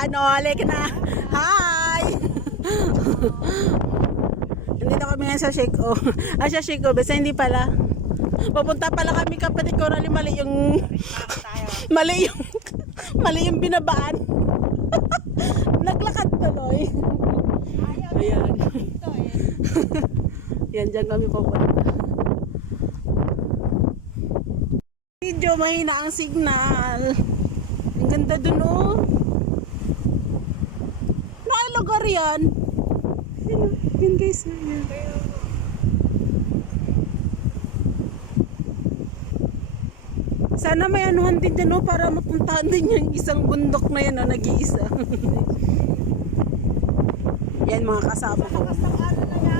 Binabahan. O, halika na. Hi! Nandito kami ngayon sa Shake O. Sa Shake O. Basta hindi pala. Papunta pala kami kapatid ko. Mali yung... mali yung binabaan. Naglakad tuloy. Ayan. Yan, dyan kami papunta. Medyo mahina ang signal. Ang ganda dun, oh. Nakay lugar yan. Yan guys. Yan. Sana may anuhan din dyan, oh, para mapuntahan din yung isang bundok na yan, oh, nag-iisa. Yan mga kasama ko.